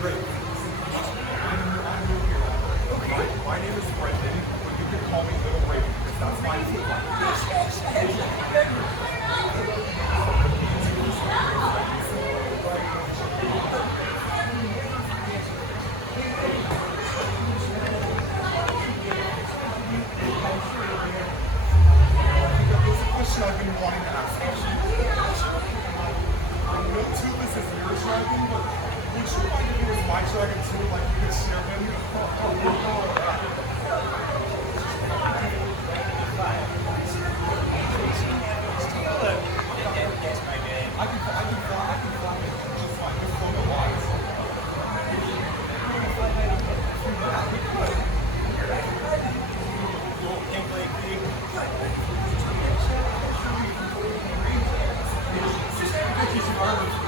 Great. My name is Brendan, but you can call me Little Raven because that's my There's a question I've been wanting to ask you. I know Tubus is your dragon, but would you mind if it was my dragon too? Like you could share him? I can fly just fine. Just float a lot.